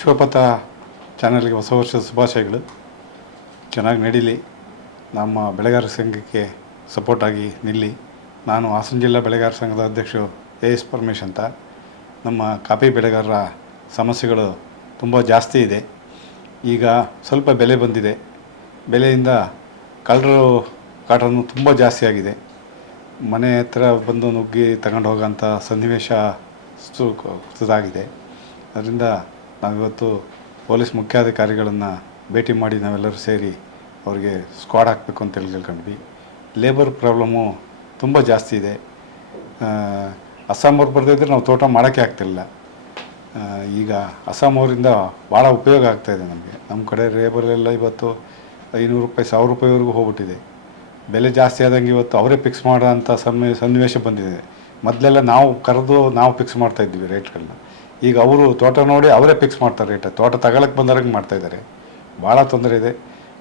ವಿಶ್ವಪಥ ಚಾನಲ್ಗೆ ಹೊಸ ವರ್ಷದ ಶುಭಾಶಯಗಳು. ಚೆನ್ನಾಗಿ ನಡೀಲಿ, ನಮ್ಮ ಬೆಳೆಗಾರರ ಸಂಘಕ್ಕೆ ಸಪೋರ್ಟಾಗಿ ನಿಲ್ಲಿ. ನಾನು ಹಾಸನ ಜಿಲ್ಲಾ ಬೆಳೆಗಾರರ ಸಂಘದ ಅಧ್ಯಕ್ಷರು AS ಪರಮೇಶ್ ಅಂತ. ನಮ್ಮ ಕಾಫಿ ಬೆಳೆಗಾರರ ಸಮಸ್ಯೆಗಳು ತುಂಬ ಜಾಸ್ತಿ ಇದೆ. ಈಗ ಸ್ವಲ್ಪ ಬೆಲೆ ಬಂದಿದೆ. ಬೆಲೆಯಿಂದ ಕಳ್ಳರು ಕಾಟನು ತುಂಬ ಜಾಸ್ತಿ ಆಗಿದೆ. ಮನೆ ಹತ್ರ ಬಂದು ನುಗ್ಗಿ ತಗೊಂಡು ಹೋಗೋಂಥ ಸನ್ನಿವೇಶ ಸುಧಾಗಿದೆ. ಅದರಿಂದ ನಾವಿವತ್ತು ಪೊಲೀಸ್ ಮುಖ್ಯಾಧಿಕಾರಿಗಳನ್ನು ಭೇಟಿ ಮಾಡಿ ನಾವೆಲ್ಲರೂ ಸೇರಿ ಅವ್ರಿಗೆ ಸ್ಕ್ವಾಡ್ ಹಾಕಬೇಕು ಅಂತ ಕೇಳ್ಕೊಂಡ್ವಿ. ಲೇಬರ್ ಪ್ರಾಬ್ಲಮ್ಮು ತುಂಬ ಜಾಸ್ತಿ ಇದೆ. ಅಸ್ಸಾಂ ಅವ್ರು ಬರೆದಿದ್ದರೆ ನಾವು ತೋಟ ಮಾಡೋಕ್ಕೆ ಆಗ್ತಿಲ್ಲ. ಈಗ ಅಸ್ಸಾಂ ಅವರಿಂದ ಭಾಳ ಉಪಯೋಗ ಆಗ್ತಾಯಿದೆ ನಮಗೆ. ನಮ್ಮ ಕಡೆ ಲೇಬರೆಲ್ಲ ಇವತ್ತು 500 ರೂಪಾಯಿ 1000 ರೂಪಾಯಿವರೆಗೂ ಹೋಗ್ಬಿಟ್ಟಿದೆ. ಬೆಲೆ ಜಾಸ್ತಿ ಆದಂಗೆ ಇವತ್ತು ಅವರೇ ಫಿಕ್ಸ್ ಮಾಡೋ ಅಂಥ ಸನ್ನಿವೇಶ ಬಂದಿದೆ. ಮೊದಲೆಲ್ಲ ನಾವು ಕರೆದು ನಾವು ಫಿಕ್ಸ್ ಮಾಡ್ತಾಯಿದ್ವಿ ರೇಟ್ಗಳನ್ನ. ಈಗ ಅವರು ತೋಟ ನೋಡಿ ಅವರೇ ಫಿಕ್ಸ್ ಮಾಡ್ತಾರೆ ರೇಟ್. ತೋಟ ತಗೊಳಕ್ಕೆ ಬಂದವ್ರಿಗೆ ಮಾಡ್ತಾಯಿದ್ದಾರೆ. ಭಾಳ ತೊಂದರೆ ಇದೆ.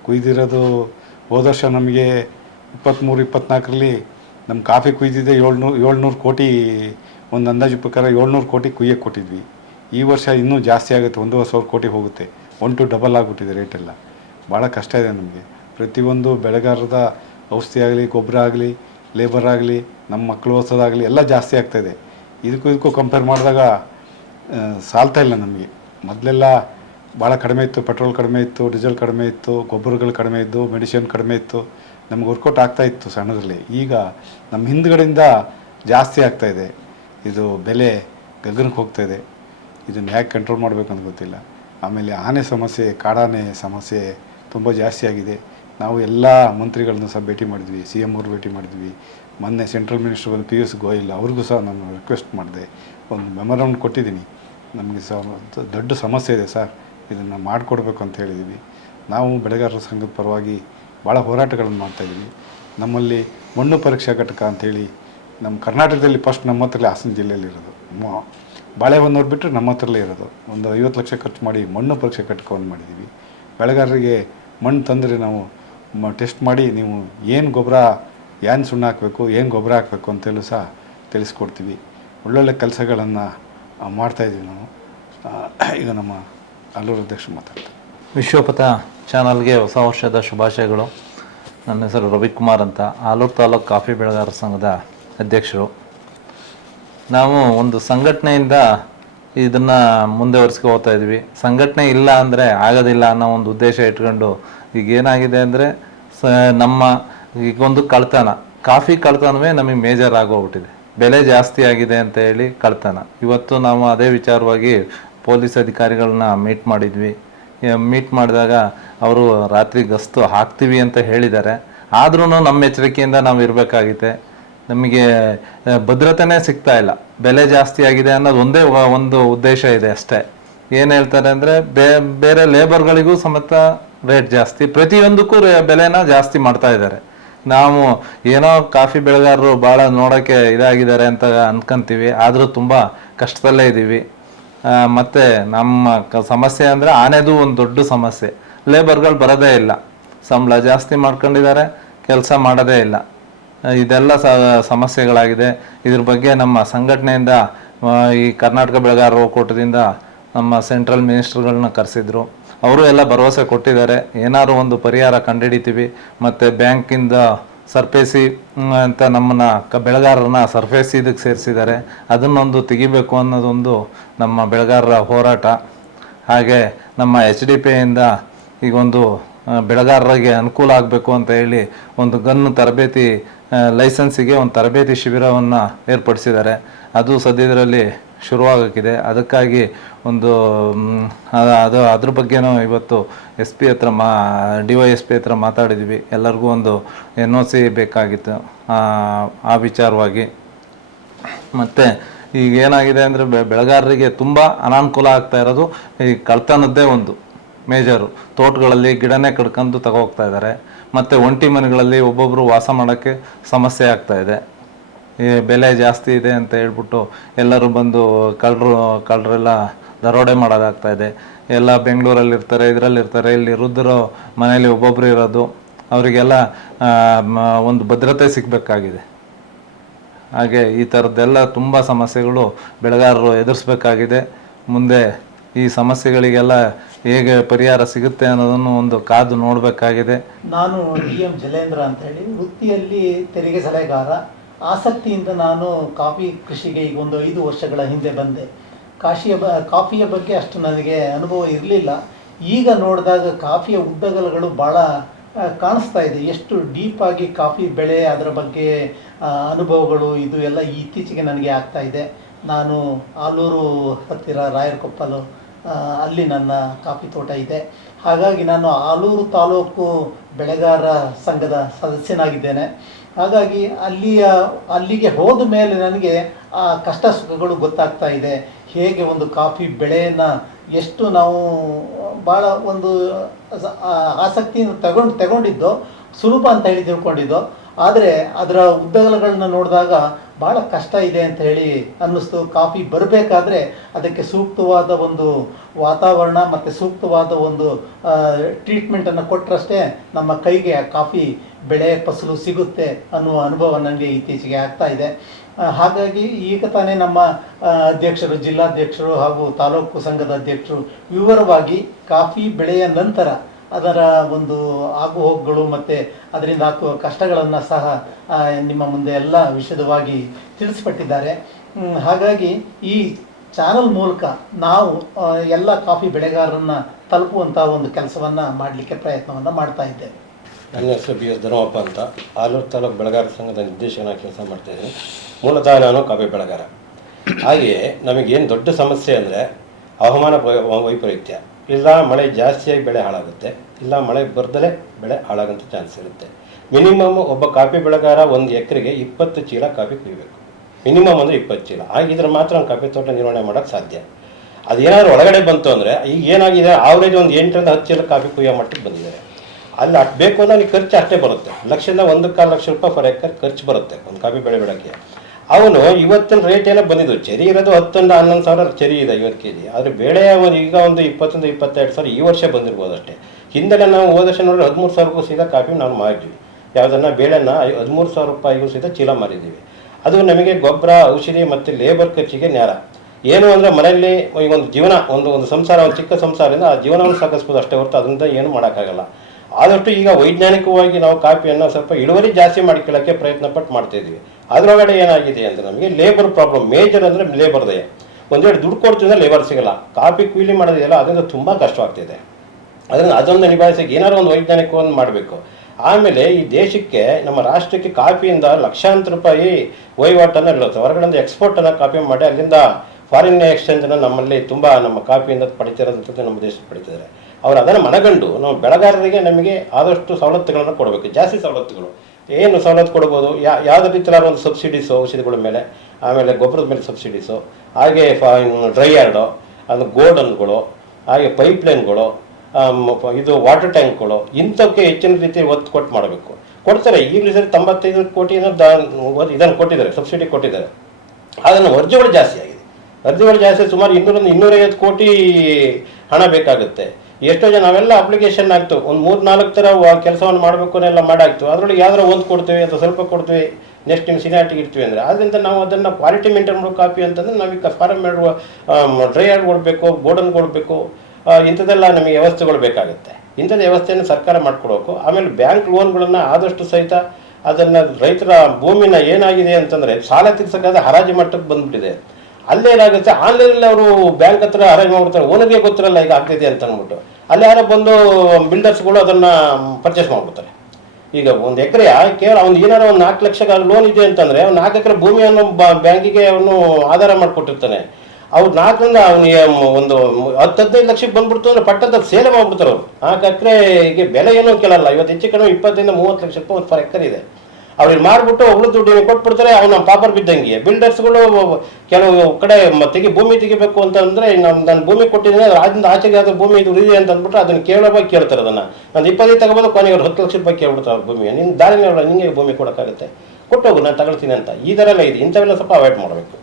ಕುಯ್ದಿರೋದು ಹೋದ ವರ್ಷ ನಮಗೆ 23-24ರಲ್ಲಿ ನಮ್ಮ ಕಾಫಿ ಕುಯ್ದಿದ್ದೆ 700 ಕೋಟಿ, ಒಂದು ಅಂದಾಜು ಪ್ರಕಾರ 700 ಕೋಟಿ ಕುಯ್ಯಕ್ಕೆ ಕೊಟ್ಟಿದ್ವಿ. ಈ ವರ್ಷ ಇನ್ನೂ ಜಾಸ್ತಿ ಆಗುತ್ತೆ, 1,500 ಕೋಟಿ ಹೋಗುತ್ತೆ. 1 to ಡಬಲ್ ಆಗಿಬಿಟ್ಟಿದೆ ರೇಟೆಲ್ಲ. ಭಾಳ ಕಷ್ಟ ಇದೆ ನಮಗೆ. ಪ್ರತಿಯೊಂದು ಬೆಳೆಗಾರರದ ಔಷಧಿ ಆಗಲಿ, ಗೊಬ್ಬರ ಆಗಲಿ, ಲೇಬರ್ ಆಗಲಿ, ನಮ್ಮ ಮಕ್ಕಳು ಓದಿಸೋದಾಗಲಿ ಎಲ್ಲ ಜಾಸ್ತಿ ಆಗ್ತಾಯಿದೆ. ಇದಕ್ಕೂ ಕಂಪೇರ್ ಮಾಡಿದಾಗ ಸಾಲ್ತಾ ಇಲ್ಲ ನಮಗೆ. ಮೊದಲೆಲ್ಲ ಭಾಳ ಕಡಿಮೆ ಇತ್ತು. ಪೆಟ್ರೋಲ್ ಕಡಿಮೆ ಇತ್ತು, ಡೀಸೆಲ್ ಕಡಿಮೆ ಇತ್ತು, ಗೊಬ್ಬರಗಳು ಕಡಿಮೆ ಇದ್ದು, ಮೆಡಿಸಿನ್ ಕಡಿಮೆ ಇತ್ತು. ನಮ್ಗೆ ವರ್ಕೌಟ್ ಆಗ್ತಾಯಿತ್ತು ಸಣ್ಣದರಲ್ಲಿ. ಈಗ ನಮ್ಮ ಹಿಂದ್ಗಡೆಯಿಂದ ಜಾಸ್ತಿ ಆಗ್ತಾಯಿದೆ. ಇದು ಬೆಲೆ ಗಗನಕ್ಕೆ ಹೋಗ್ತಾಯಿದೆ. ಇದನ್ನು ಹೇಗೆ ಕಂಟ್ರೋಲ್ ಮಾಡಬೇಕು ಅಂತ ಗೊತ್ತಿಲ್ಲ. ಆಮೇಲೆ ಆನೆ ಸಮಸ್ಯೆ, ಕಾಡಾನೆ ಸಮಸ್ಯೆ ತುಂಬ ಜಾಸ್ತಿ ಆಗಿದೆ. ನಾವು ಎಲ್ಲ ಮಂತ್ರಿಗಳನ್ನ ಸಹ ಭೇಟಿ ಮಾಡಿದ್ವಿ. CM ಅವ್ರು ಭೇಟಿ ಮಾಡಿದ್ವಿ. ಮೊನ್ನೆ ಸೆಂಟ್ರಲ್ ಮಿನಿಸ್ಟರ್ ಬಂದು P.S. ಗೋಯಲ್ ಅವ್ರಿಗೂ ಸಹ ನಾನು ರಿಕ್ವೆಸ್ಟ್ ಮಾಡಿದೆ. ಒಂದು ಮೆಮೊರಂಡ್ ಕೊಟ್ಟಿದ್ದೀನಿ. ನಮಗೆ ದೊಡ್ಡ ಸಮಸ್ಯೆ ಇದೆ ಸರ್, ಇದನ್ನು ಮಾಡಿಕೊಡ್ಬೇಕು ಅಂತ ಹೇಳಿದ್ದೀವಿ. ನಾವು ಬೆಳೆಗಾರರ ಸಂಘದ ಪರವಾಗಿ ಭಾಳ ಹೋರಾಟಗಳನ್ನು ಮಾಡ್ತಾಯಿದ್ದೀವಿ. ನಮ್ಮಲ್ಲಿ ಮಣ್ಣು ಪರೀಕ್ಷಾ ಘಟಕ ಅಂಥೇಳಿ ನಮ್ಮ ಕರ್ನಾಟಕದಲ್ಲಿ ಫಸ್ಟ್ ನಮ್ಮ ಹತ್ರಲ್ಲೇ ಹಾಸನ ಜಿಲ್ಲೆಯಲ್ಲಿರೋದು. ಬಾಳೆಹೊನ್ನೂರು ಬಿಟ್ಟರೆ ನಮ್ಮ ಹತ್ರಲ್ಲೇ ಇರೋದು. ಒಂದು 50 ಲಕ್ಷ ಖರ್ಚು ಮಾಡಿ ಮಣ್ಣು ಪರೀಕ್ಷಾ ಘಟಕವನ್ನು ಮಾಡಿದ್ದೀವಿ. ಬೆಳೆಗಾರರಿಗೆ ಮಣ್ಣು ತಂದರೆ ನಾವು ಟೆಸ್ಟ್ ಮಾಡಿ ನೀವು ಏನು ಗೊಬ್ಬರ, ಏನು ಸುಣ್ಣ ಹಾಕಬೇಕು, ಏನು ಗೊಬ್ಬರ ಹಾಕಬೇಕು ಅಂತೇಳಿ ಸಹ ತಿಳಿಸ್ಕೊಡ್ತೀವಿ. ಒಳ್ಳೊಳ್ಳೆ ಕೆಲಸಗಳನ್ನು ಮಾಡ್ತಾಯಿದ್ದೀವಿ ನಾವು. ಈಗ ನಮ್ಮ ಅಲ್ಲೂರು ಅಧ್ಯಕ್ಷರು ಮಾತಾಡ್ತಾರೆ. ವಿಶ್ವಪಥ ಚಾನಲ್ಗೆ ಹೊಸ ವರ್ಷದ ಶುಭಾಶಯಗಳು. ನನ್ನ ಹೆಸರು ರವಿಕುಮಾರ್ ಅಂತ, ಆಲೂರು ತಾಲೂಕು ಕಾಫಿ ಬೆಳೆಗಾರರ ಸಂಘದ ಅಧ್ಯಕ್ಷರು. ನಾವು ಒಂದು ಸಂಘಟನೆಯಿಂದ ಇದನ್ನು ಮುಂದುವರಿಸ್ಕೊ ಹೋಗ್ತಾ ಇದ್ವಿ. ಸಂಘಟನೆ ಇಲ್ಲ ಅಂದರೆ ಆಗೋದಿಲ್ಲ ಅನ್ನೋ ಒಂದು ಉದ್ದೇಶ ಇಟ್ಕೊಂಡು ಈಗೇನಾಗಿದೆ ಅಂದರೆ ನಮ್ಮ ಈಗೊಂದು ಕಳ್ತನ, ಕಾಫಿ ಕಳ್ತನವೇ ನಮಗೆ ಮೇಜರ್ ಆಗೋಗ್ಬಿಟ್ಟಿದೆ. ಬೆಲೆ ಜಾಸ್ತಿ ಆಗಿದೆ ಅಂತ ಹೇಳಿ ಕಳ್ತನ. ಇವತ್ತು ನಾವು ಅದೇ ವಿಚಾರವಾಗಿ ಪೊಲೀಸ್ ಅಧಿಕಾರಿಗಳನ್ನ ಮೀಟ್ ಮಾಡಿದ್ವಿ. ಮೀಟ್ ಮಾಡಿದಾಗ ಅವರು ರಾತ್ರಿ ಗಸ್ತು ಹಾಕ್ತೀವಿ ಅಂತ ಹೇಳಿದ್ದಾರೆ. ಆದ್ರೂ ನಮ್ಮ ಎಚ್ಚರಿಕೆಯಿಂದ ನಾವು ಇರಬೇಕಾಗಿದೆ. ನಮಗೆ ಭದ್ರತೆನೇ ಸಿಗ್ತಾ ಇಲ್ಲ. ಬೆಲೆ ಜಾಸ್ತಿ ಆಗಿದೆ ಅನ್ನೋದು ಒಂದೇ ಒಂದು ಉದ್ದೇಶ ಇದೆ ಅಷ್ಟೇ. ಏನು ಹೇಳ್ತಾರೆ ಅಂದರೆ ಬೇರೆ ಲೇಬರ್ಗಳಿಗೂ ಸಮೇತ ರೇಟ್ ಜಾಸ್ತಿ, ಪ್ರತಿಯೊಂದಕ್ಕೂ ಬೆಲೆನ ಜಾಸ್ತಿ ಮಾಡ್ತಾ ಇದ್ದಾರೆ. ನಾವು ಏನೋ ಕಾಫಿ ಬೆಳೆಗಾರರು ಭಾಳ ನೋಡೋಕ್ಕೆ ಇದಾಗಿದ್ದಾರೆ ಅಂತ ಅನ್ಕೊಂತೀವಿ, ಆದರೂ ತುಂಬ ಕಷ್ಟದಲ್ಲೇ ಇದ್ದೀವಿ. ಮತ್ತು ನಮ್ಮ ಸಮಸ್ಯೆ ಅಂದರೆ ಆನೆದು ಒಂದು ದೊಡ್ಡ ಸಮಸ್ಯೆ. ಲೇಬರ್ಗಳು ಬರೋದೇ ಇಲ್ಲ, ಸಂಬಳ ಜಾಸ್ತಿ ಮಾಡ್ಕೊಂಡಿದ್ದಾರೆ, ಕೆಲಸ ಮಾಡೋದೇ ಇಲ್ಲ. ಇದೆಲ್ಲ ಸಮಸ್ಯೆಗಳಾಗಿದೆ. ಇದ್ರ ಬಗ್ಗೆ ನಮ್ಮ ಸಂಘಟನೆಯಿಂದ ಈ ಕರ್ನಾಟಕ ಬೆಳೆಗಾರರ ಒಕ್ಕೂಟದಿಂದ ನಮ್ಮ ಸೆಂಟ್ರಲ್ ಮಿನಿಸ್ಟರ್ಗಳನ್ನ ಕರೆಸಿದ್ರು. ಅವರು ಎಲ್ಲ ಭರವಸೆ ಕೊಟ್ಟಿದ್ದಾರೆ, ಏನಾದ್ರು ಒಂದು ಪರಿಹಾರ ಕಂಡುಹಿಡಿತೀವಿ. ಮತ್ತು ಬ್ಯಾಂಕಿಂದ ಸರ್ಫೇಸಿ ಅಂತ ನಮ್ಮನ್ನು ಬೆಳೆಗಾರರನ್ನ ಸರ್ಫೇಸಿ ಇದಕ್ಕೆ ಸೇರಿಸಿದ್ದಾರೆ. ಅದನ್ನೊಂದು ತೆಗಿಬೇಕು ಅನ್ನೋದೊಂದು ನಮ್ಮ ಬೆಳೆಗಾರರ ಹೋರಾಟ. ಹಾಗೆ ನಮ್ಮ HDPIಯಿಂದ ಈಗೊಂದು ಬೆಳೆಗಾರರಿಗೆ ಅನುಕೂಲ ಆಗಬೇಕು ಅಂತ ಹೇಳಿ ಒಂದು ಗನ್ನು ತರಬೇತಿ ಲೈಸೆನ್ಸಿಗೆ ಒಂದು ತರಬೇತಿ ಶಿಬಿರವನ್ನು ಏರ್ಪಡಿಸಿದ್ದಾರೆ. ಅದು ಸದ್ಯದರಲ್ಲಿ ಶುರುವಾಗಕ್ಕಿದೆ. ಅದಕ್ಕಾಗಿ ಒಂದು ಅದ್ರ ಬಗ್ಗೆನೂ ಇವತ್ತು SP ಹತ್ರ DYSP ಹತ್ರ ಮಾತಾಡಿದ್ವಿ. ಎಲ್ಲರಿಗೂ ಒಂದು NOC ಬೇಕಾಗಿತ್ತು ಆ ವಿಚಾರವಾಗಿ. ಮತ್ತು ಈಗ ಏನಾಗಿದೆ ಅಂದರೆ ಬೆಳೆಗಾರರಿಗೆ ತುಂಬ ಅನಾನುಕೂಲ ಆಗ್ತಾ ಇರೋದು ಈ ಕಳ್ತನದ್ದೇ ಒಂದು ಮೇಜರು. ತೋಟಗಳಲ್ಲಿ ಗಿಡನೇ ಕಡ್ಕೊಂಡು ತಗೋಗ್ತಾ ಇದ್ದಾರೆ. ಮತ್ತು ಒಂಟಿ ಮನೆಗಳಲ್ಲಿ ಒಬ್ಬೊಬ್ಬರು ವಾಸ ಮಾಡೋಕ್ಕೆ ಸಮಸ್ಯೆ ಆಗ್ತಾಯಿದೆ. ಈ ಬೆಲೆ ಜಾಸ್ತಿ ಇದೆ ಅಂತ ಹೇಳ್ಬಿಟ್ಟು ಎಲ್ಲರೂ ಬಂದು ಕಳ್ಳರೆಲ್ಲ ದರೋಡೆ ಮಾಡೋದಾಗ್ತಾಯಿದೆ. ಎಲ್ಲ ಬೆಂಗಳೂರಲ್ಲಿರ್ತಾರೆ, ಇದರಲ್ಲಿರ್ತಾರೆ. ಇಲ್ಲಿ ವೃದ್ಧರು ಮನೆಯಲ್ಲಿ ಒಬ್ಬೊಬ್ಬರು ಇರೋದು, ಅವರಿಗೆಲ್ಲ ಒಂದು ಭದ್ರತೆ ಸಿಗಬೇಕಾಗಿದೆ. ಹಾಗೆ ಈ ಥರದ್ದೆಲ್ಲ ತುಂಬ ಸಮಸ್ಯೆಗಳು ಬೆಳೆಗಾರರು ಎದುರಿಸ್ಬೇಕಾಗಿದೆ. ಮುಂದೆ ಈ ಸಮಸ್ಯೆಗಳಿಗೆಲ್ಲ ಹೇಗೆ ಪರಿಹಾರ ಸಿಗುತ್ತೆ ಅನ್ನೋದನ್ನು ಒಂದು ಕಾದು ನೋಡಬೇಕಾಗಿದೆ. ನಾನು DM ಜಲೇಂದ್ರ ಅಂತ ಹೇಳಿ ವೃತ್ತಿಯಲ್ಲಿ ತೆರಿಗೆ ಸಲಹೆಗಾರ. ಆಸಕ್ತಿಯಿಂದ ನಾನು ಕಾಫಿ ಕೃಷಿಗೆ ಈಗ ಒಂದು 5 ವರ್ಷಗಳ ಹಿಂದೆ ಬಂದೆ. ಕಾಫಿಯ ಬಗ್ಗೆ ಅಷ್ಟು ನನಗೆ ಅನುಭವ ಇರಲಿಲ್ಲ. ಈಗ ನೋಡಿದಾಗ ಕಾಫಿಯ ಉದ್ದಗಲಗಳು ಭಾಳ ಕಾಣಿಸ್ತಾ ಇದೆ. ಎಷ್ಟು ಡೀಪಾಗಿ ಕಾಫಿ ಬೆಳೆ, ಅದರ ಬಗ್ಗೆ ಅನುಭವಗಳು ಇದು ಎಲ್ಲ ಇತ್ತೀಚೆಗೆ ನನಗೆ ಆಗ್ತಾ ಇದೆ. ನಾನು ಆಲೂರು ಹತ್ತಿರ ರಾಯರಕೊಪ್ಪಲು ಅಲ್ಲಿ ನನ್ನ ಕಾಫಿ ತೋಟ ಇದೆ. ಹಾಗಾಗಿ ನಾನು ಆಲೂರು ತಾಲೂಕು ಬೆಳೆಗಾರ ಸಂಘದ ಸದಸ್ಯನಾಗಿದ್ದೇನೆ. ಹಾಗಾಗಿ ಅಲ್ಲಿಗೆ ಹೋದ ಮೇಲೆ ನನಗೆ ಆ ಕಷ್ಟ ಸುಖಗಳು ಗೊತ್ತಾಗ್ತಾ ಇದೆ. ಹೇಗೆ ಒಂದು ಕಾಫಿ ಬೆಳೆಯನ್ನು ಎಷ್ಟು ನಾವು ಭಾಳ ಒಂದು ಆಸಕ್ತಿಯಿಂದ ತಗೊಂಡಿದ್ದು ಸುಲಭ ಅಂತ ಹೇಳಿ ತಿಳ್ಕೊಂಡಿದ್ದು. ಆದರೆ ಅದರ ಉದ್ದಗಲಗಳನ್ನ ನೋಡಿದಾಗ ಭಾಳ ಕಷ್ಟ ಇದೆ ಅಂತ ಹೇಳಿ ಅನ್ನಿಸ್ತು. ಕಾಫಿ ಬರಬೇಕಾದ್ರೆ ಅದಕ್ಕೆ ಸೂಕ್ತವಾದ ಒಂದು ವಾತಾವರಣ ಮತ್ತು ಸೂಕ್ತವಾದ ಒಂದು ಟ್ರೀಟ್ಮೆಂಟನ್ನು ಕೊಟ್ಟರಷ್ಟೇ ನಮ್ಮ ಕೈಗೆ ಆ ಕಾಫಿ ಬೆಳೆ ಫಸಲು ಸಿಗುತ್ತೆ ಅನ್ನುವ ಅನುಭವ ನನಗೆ ಇತ್ತೀಚೆಗೆ ಆಗ್ತಾ ಇದೆ. ಹಾಗಾಗಿ ಈಗ ತಾನೇ ನಮ್ಮ ಅಧ್ಯಕ್ಷರು, ಜಿಲ್ಲಾಧ್ಯಕ್ಷರು ಹಾಗೂ ತಾಲೂಕು ಸಂಘದ ಅಧ್ಯಕ್ಷರು ವಿವರವಾಗಿ ಕಾಫಿ ಬೆಳೆಯ ನಂತರ ಅದರ ಒಂದು ಆಗುಹೋಗುಗಳು ಮತ್ತು ಅದರಿಂದ ಆಗುವ ಕಷ್ಟಗಳನ್ನು ಸಹ ನಿಮ್ಮ ಮುಂದೆ ಎಲ್ಲ ವಿಶದವಾಗಿ ತಿಳಿಸ್ಪಟ್ಟಿದ್ದಾರೆ. ಹಾಗಾಗಿ ಈ ಚಾನಲ್ ಮೂಲಕ ನಾವು ಎಲ್ಲ ಕಾಫಿ ಬೆಳೆಗಾರರನ್ನು ತಲುಪುವಂಥ ಒಂದು ಕೆಲಸವನ್ನು ಮಾಡಲಿಕ್ಕೆ ಪ್ರಯತ್ನವನ್ನು ಮಾಡ್ತಾ ಇದ್ದೇವೆ. ನನ್ನ ಹೆಸರು BS ಧರ್ಮಪ್ಪ ಅಂತ, ಆಲೂರು ತಾಲೂಕು ಬೆಳೆಗಾರ ಸಂಘದ ನಿರ್ದೇಶಕನಾಗಿ ಕೆಲಸ ಮಾಡ್ತಾಯಿದ್ದೀನಿ. ಮೂಲತಃ ನಾನು ಕಾಫಿ ಬೆಳೆಗಾರ. ಹಾಗೆಯೇ ನಮಗೇನು ದೊಡ್ಡ ಸಮಸ್ಯೆ ಅಂದರೆ ಹವಾಮಾನ ವೈಪರೀತ್ಯ. ಇಲ್ಲ ಮಳೆ ಜಾಸ್ತಿಯಾಗಿ ಬೆಳೆ ಹಾಳಾಗುತ್ತೆ, ಇಲ್ಲ ಮಳೆ ಬರ್ದಲೇ ಬೆಳೆ ಹಾಳಾಗೋಂಥ ಚಾನ್ಸ್ ಇರುತ್ತೆ. ಮಿನಿಮಮ್ ಒಬ್ಬ ಕಾಫಿ ಬೆಳೆಗಾರ ಒಂದು ಎಕರೆಗೆ 20 ಚೀಲ ಕಾಫಿ ಕುಯ್ಯಬೇಕು. ಮಿನಿಮಮ್ ಅಂದರೆ 20 ಚೀಲ. ಆಗಿದ್ರೆ ಮಾತ್ರ ಒಂದು ಕಾಫಿ ತೋಟ ನಿರ್ವಹಣೆ ಮಾಡೋಕ್ಕೆ ಸಾಧ್ಯ. ಅದೇನಾದರೂ ಒಳಗಡೆ ಬಂತು ಅಂದರೆ ಈಗ ಏನಾಗಿದೆ, ಆವ್ರೇಜ್ ಒಂದು 8ರಿಂದ 10 ಚೀಲ ಕಾಫಿ ಕುಯ್ಯೋ ಮಟ್ಟಕ್ಕೆ ಬಂದಿದ್ದಾರೆ. ಅಲ್ಲಿ ಅಷ್ಟು ಬೇಕು ಅಂದರೆ ಅಲ್ಲಿ ಖರ್ಚು ಅಷ್ಟೇ ಬರುತ್ತೆ. ಲಕ್ಷದಿಂದ 1.25 ಲಕ್ಷ ರೂಪಾಯಿ ಫರ್ ಎಕರ್ ಖರ್ಚು ಬರುತ್ತೆ ಒಂದು ಕಾಫಿ ಬೆಳೆ ಬೆಳಕ್ಕೆ. ಅವನು ಇವತ್ತಿನ ರೇಟ್ ಏನೋ ಬಂದಿದ್ದು, ಚೆರಿ ಇರೋದು 10ರಿಂದ 11 ಸಾವಿರ ಚೆರಿ ಇದೆ 50 kg. ಆದರೆ ಬೆಳೆ ಈಗ ಒಂದು 20ರಿಂದ 22 ಸಾವಿರ ಈ ವರ್ಷ ಬಂದಿರ್ಬೋದು ಅಷ್ಟೇ. ಹಿಂದೆಲ್ಲ ನಾವು ಹೋದ ವರ್ಷ ನೋಡಿದ್ರೆ 13 ಸಾವಿರಕ್ಕೂ ಸೀದಾ ಕಾಫಿ ನಾವು ಮಾರಿದ್ವಿ. ಯಾವುದನ್ನು ಬೇಳೆನ 13 ಸಾವಿರ ರೂಪಾಯಿಗೂ ಸೀದಾ ಚೀಲ ಮಾರಿದ್ದೀವಿ. ಅದು ನಮಗೆ ಗೊಬ್ಬರ, ಔಷಧಿ ಮತ್ತು ಲೇಬರ್ ಖರ್ಚಿಗೆ ನೇರ. ಏನು ಅಂದರೆ ಮನೆಯಲ್ಲಿ ಈಗ ಒಂದು ಜೀವನ, ಒಂದು ಸಂಸಾರ, ಒಂದು ಚಿಕ್ಕ ಸಂಸಾರದಿಂದ ಆ ಜೀವನವನ್ನು ಸಾಗಿಸ್ಬೋದು ಅಷ್ಟೇ ಹೊರತು ಅದರಿಂದ ಏನು ಮಾಡೋಕ್ಕಾಗಲ್ಲ. ಆದಷ್ಟು ಈಗ ವೈಜ್ಞಾನಿಕವಾಗಿ ನಾವು ಕಾಫಿಯನ್ನು ಸ್ವಲ್ಪ ಇಳುವರಿ ಜಾಸ್ತಿ ಮಾಡಿಕೊಳ್ಳೋಕ್ಕೆ ಪ್ರಯತ್ನ ಪಟ್ಟು ಮಾಡ್ತಾಯಿದ್ವಿ. ಅದರೊಳಗಡೆ ಏನಾಗಿದೆ ಅಂದರೆ ನಮಗೆ ಲೇಬರ್ ಪ್ರಾಬ್ಲಮ್ ಮೇಜರ್ ಅಂದರೆ ಲೇಬರ್ದೇ. ಒಂದು ವೇಳೆ ದುಡ್ಡು ಕೊಡ್ತಿದ್ರೆ ಲೇಬರ್ ಸಿಗಲ್ಲ. ಕಾಫಿ ಕೂಲಿ ಮಾಡೋದಿಲ್ಲ, ಅದರಿಂದ ತುಂಬ ಕಷ್ಟವಾಗ್ತಿದೆ. ಅದೊಂದು ನಿಭಾಯಿಸೋಕೆ ಏನಾದ್ರು ಒಂದು ವೈಜ್ಞಾನಿಕವನ್ನು ಮಾಡಬೇಕು. ಆಮೇಲೆ ಈ ದೇಶಕ್ಕೆ, ನಮ್ಮ ರಾಷ್ಟ್ರಕ್ಕೆ ಕಾಫಿಯಿಂದ ಲಕ್ಷಾಂತರ ರೂಪಾಯಿ ವಹಿವಾಟನ್ನು ಇರುತ್ತೆ. ಹೊರಗಡೆಯಿಂದ ಎಕ್ಸ್ಪೋರ್ಟನ್ನು ಕಾಫಿ ಮಾಡಿ ಅಲ್ಲಿಂದ ಫಾರಿನ್ ಎಕ್ಸ್ಚೇಂಜನ್ನು ನಮ್ಮಲ್ಲಿ ತುಂಬ ನಮ್ಮ ಕಾಫಿಯಿಂದ ಪಡಿತಿರೋದಂಥದ್ದು ನಮ್ಮ ದೇಶಕ್ಕೆ ಪಡಿತಿದ್ದಾರೆ. ಅವರು ಅದನ್ನು ಮನಗಂಡು ನಾವು ಬೆಳೆಗಾರರಿಗೆ ನಮಗೆ ಆದಷ್ಟು ಸವಲತ್ತುಗಳನ್ನು ಕೊಡಬೇಕು. ಜಾಸ್ತಿ ಸವಲತ್ತುಗಳು ಏನು ಸವಲತ್ತು ಕೊಡ್ಬೋದು, ಯಾವುದೇ ರೀತಿಯಾದ ಒಂದು ಸಬ್ಸಿಡೀಸು ಔಷಧಿಗಳ ಮೇಲೆ, ಆಮೇಲೆ ಗೊಬ್ಬರದ ಮೇಲೆ ಸಬ್ಸಿಡೀಸು, ಹಾಗೆ ಡ್ರೈ ಯಾರ್ಡು, ಅದು ಗೋಡನ್ಗಳು, ಹಾಗೆ ಪೈಪ್ಲೈನ್ಗಳು, ಇದು ವಾಟರ್ ಟ್ಯಾಂಕ್ಗಳು, ಇಂಥವಕ್ಕೆ ಹೆಚ್ಚಿನ ರೀತಿ ಒತ್ತು ಕೊಟ್ಟು ಮಾಡಬೇಕು. ಕೊಡ್ತಾರೆ. ಈಗಲೂ ಸರಿ 95 ಕೋಟಿ ಇದನ್ನು ಕೊಟ್ಟಿದ್ದಾರೆ, ಸಬ್ಸಿಡಿ ಕೊಟ್ಟಿದ್ದಾರೆ. ಅದನ್ನು ಅರ್ಜಿಗಳು ಜಾಸ್ತಿ ಆಗಿದೆ. ಅರ್ಜಿಗಳು ಜಾಸ್ತಿ, ಸುಮಾರು 200-250 ಕೋಟಿ ಹಣ ಬೇಕಾಗುತ್ತೆ. ಎಷ್ಟೋ ಜನ ನಾವೆಲ್ಲ ಅಪ್ಲಿಕೇಶನ್ ಆಗ್ತು, ಒಂದು 3-4 ಥರ ಕೆಲಸವನ್ನು ಮಾಡಬೇಕು ಅನ್ನೆಲ್ಲ ಮಾಡಾಕ್ತು. ಅದರೊಳಗೆ ಯಾವ್ದಾರ ಒಂದು ಕೊಡ್ತೀವಿ ಅಥವಾ ಸ್ವಲ್ಪ ಕೊಡ್ತೀವಿ, ನೆಕ್ಸ್ಟ್ ನಿಮ್ಮ ಸಿನಿಯಾಟಿಗೆ ಇರ್ತೀವಿ ಅಂದರೆ. ಆದ್ದರಿಂದ ನಾವು ಅದನ್ನು ಕ್ವಾಲಿಟಿ ಮೇಂಟೈನ್ ಮಾಡೋ ಕಾಫಿ ಅಂತಂದರೆ ನಾವೀಗ ಫಾರಮ್ ಮಾಡುವ ಡ್ರೈ ಯಾರ್ಡ್ ಕೊಡಬೇಕು, ಗೋಡನ್ ಕೊಡಬೇಕು, ಇಂಥದ್ದೆಲ್ಲ ನಮಗೆ ವ್ಯವಸ್ಥೆಗಳು ಬೇಕಾಗುತ್ತೆ. ಇಂಥದ್ದು ವ್ಯವಸ್ಥೆಯನ್ನು ಸರ್ಕಾರ ಮಾಡಿಕೊಡ್ಬೇಕು. ಆಮೇಲೆ ಬ್ಯಾಂಕ್ ಲೋನ್ಗಳನ್ನು ಆದಷ್ಟು ಸಹಿತ ಅದನ್ನು ರೈತರ ಭೂಮಿನ ಏನಾಗಿದೆ ಅಂತಂದರೆ ಸಾಲ ತೀರ್ಸೋಕ್ಕಾದ ಹರಾಜು ಮಟ್ಟಕ್ಕೆ ಬಂದುಬಿಟ್ಟಿದೆ. ಅಲ್ಲೇನಾಗುತ್ತೆ, ಆನ್ಲೈನಲ್ಲಿ ಅವರು ಬ್ಯಾಂಕ್ ಹತ್ರ ಹರಾಜು ಮಾಡ್ಬಿಡ್ತಾರೆ. ಓನರ್ಗೆ ಗೊತ್ತಿರಲ್ಲ ಈಗ ಆಗ್ತಿದೆ ಅಂತ ಅಂದ್ಬಿಟ್ಟು ಅಲ್ಲಿ ಯಾರೋ ಬಂದು ಬಿಲ್ಡರ್ಸ್ಗಳು ಅದನ್ನು ಪರ್ಚೇಸ್ ಮಾಡ್ಬಿಡ್ತಾರೆ. ಈಗ ಒಂದು ಎಕರೆ ಕೇವಲ ಅವ್ನು ಏನಾರು ಒಂದು 4 ಲಕ್ಷ ಲೋನ್ ಇದೆ ಅಂತಂದರೆ, ಅವ್ನು 4 ಎಕರೆ ಭೂಮಿಯನ್ನು ಬ್ಯಾಂಕಿಗೆ ಅವನು ಆಧಾರ ಮಾಡಿಕೊಟ್ಟಿರ್ತಾನೆ. ಅವ್ರು 4ರಿಂದ ಅವನಿಗೆ ಒಂದು 10-15 ಲಕ್ಷಕ್ಕೆ ಬಂದ್ಬಿಡ್ತು ಅಂದರೆ ಪಟ್ಟದ ಸೇಲೆ ಮಾಡ್ಬಿಡ್ತಾರೆ ಅವರು. 4 ಎಕರೆಗೆ ಬೆಲೆ ಏನೂ ಕೇಳಲ್ಲ. ಇವತ್ತು ಹೆಚ್ಚು ಕಡಿಮೆ 20-30 ಲಕ್ಷ ರೂಪಾಯಿ ಒಂದು ಫರ್ ಎಕರ್ ಇದೆ. ಅವ್ರಿಗೆ ಮಾಡಿಬಿಟ್ಟು ಒಬ್ಳು ದುಡ್ಡು ಕೊಟ್ಬಿಡ್ತಾರೆ. ಅವನ ಪಾಪರ್ ಬಿದ್ದಂಗೆ ಬಿಲ್ಡರ್ಸ್ಗಳು ಕೆಲವು ಕಡೆ ಭೂಮಿ ತೆಗಿಬೇಕು ಅಂತಂದರೆ, ನಾನು ಭೂಮಿ ಕೊಟ್ಟಿದ್ದೀನಿ, ಅದರಿಂದ ಆಚೆಗೆ ಯಾವ್ದು ಭೂಮಿ ಇದು ಇದೆ ಅಂತ ಅಂದ್ಬಿಟ್ರೆ ಅದನ್ನು ಕೇಳ್ತಾರೆ. ಅದನ್ನು ನಾನು 25 ತಗೋಬೋದು, ಕೊನೆಗೆ ಅವ್ರು 10 ಲಕ್ಷ ರೂಪಾಯಿ ಕೇಳ್ಬಿಡ್ತಾರೆ ಅವ್ರ ಭೂಮಿಯ. ನಿನ್ನ ದಾರಿನೇ ಅವಳ, ನಿಮಗೆ ಭೂಮಿ ಕೊಡೋಕ್ಕಾಗುತ್ತೆ, ಕೊಟ್ಟೋಗು ನಾನು ತಗೊಳ್ತೀನಿ ಅಂತ. ಈ ಥರ ಎಲ್ಲ ಇದೆ. ಇಂಥವೆಲ್ಲ ಸ್ವಲ್ಪ ಅವಾಯ್ಡ್ ಮಾಡಬೇಕು.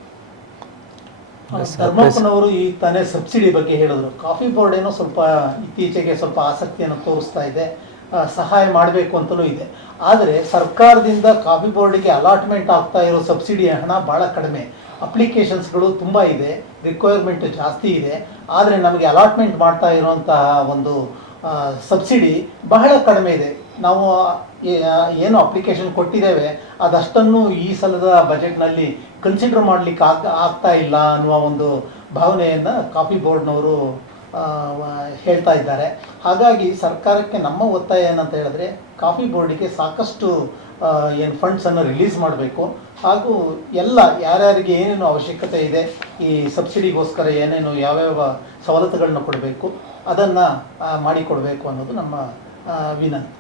ಧರ್ಮಪ್ಪನವರು ಈಗ ತಾನೇ ಸಬ್ಸಿಡಿ ಬಗ್ಗೆ ಹೇಳಿದ್ರು. ಕಾಫಿ ಬೋರ್ಡ್ ಏನೋ ಸ್ವಲ್ಪ ಇತ್ತೀಚೆಗೆ ಸ್ವಲ್ಪ ಆಸಕ್ತಿಯನ್ನು ತೋರಿಸ್ತಾ ಇದೆ. ಸಹಾಯ ಮಾಡಬೇಕು ಅಂತಲೂ ಇದೆ. ಆದರೆ ಸರ್ಕಾರದಿಂದ ಕಾಫಿ ಬೋರ್ಡಿಗೆ ಅಲಾಟ್ಮೆಂಟ್ ಆಗ್ತಾ ಇರೋ ಸಬ್ಸಿಡಿ ಹಣ ಭಾಳ ಕಡಿಮೆ. ಅಪ್ಲಿಕೇಶನ್ಸ್ಗಳು ತುಂಬ ಇದೆ, ರಿಕ್ವೈರ್ಮೆಂಟ್ ಜಾಸ್ತಿ ಇದೆ. ಆದರೆ ನಮಗೆ ಅಲಾಟ್ಮೆಂಟ್ ಮಾಡ್ತಾ ಇರುವಂತಹ ಒಂದು ಸಬ್ಸಿಡಿ ಬಹಳ ಕಡಿಮೆ ಇದೆ. ನಾವು ಏನು ಅಪ್ಲಿಕೇಶನ್ ಕೊಟ್ಟಿದ್ದೇವೆ ಅದಷ್ಟನ್ನು ಈ ಸಲದ ಬಜೆಟ್ನಲ್ಲಿ ಕನ್ಸಿಡರ್ ಮಾಡಲಿಕ್ಕೆ ಆಗ್ತಾ ಇಲ್ಲ ಅನ್ನುವ ಒಂದು ಭಾವನೆಯನ್ನು ಕಾಫಿ ಬೋರ್ಡ್ನವರು ಹೇಳ್ತಾ ಇದ್ದಾರೆ. ಹಾಗಾಗಿ ಸರ್ಕಾರಕ್ಕೆ ನಮ್ಮ ಒತ್ತಾಯ ಏನಂತ ಹೇಳಿದ್ರೆ, ಕಾಫಿ ಬೋರ್ಡಿಗೆ ಸಾಕಷ್ಟು ಏನು ಫಂಡ್ಸನ್ನು ರಿಲೀಸ್ ಮಾಡಬೇಕು, ಹಾಗೂ ಎಲ್ಲ ಯಾರ್ಯಾರಿಗೆ ಏನೇನು ಅವಶ್ಯಕತೆ ಇದೆ ಈ ಸಬ್ಸಿಡಿಗೋಸ್ಕರ ಏನೇನು ಯಾವ್ಯಾವ ಸವಲತ್ತುಗಳನ್ನ ಕೊಡಬೇಕು ಅದನ್ನು ಮಾಡಿಕೊಡಬೇಕು ಅನ್ನೋದು ನಮ್ಮ ವಿನಂತಿ.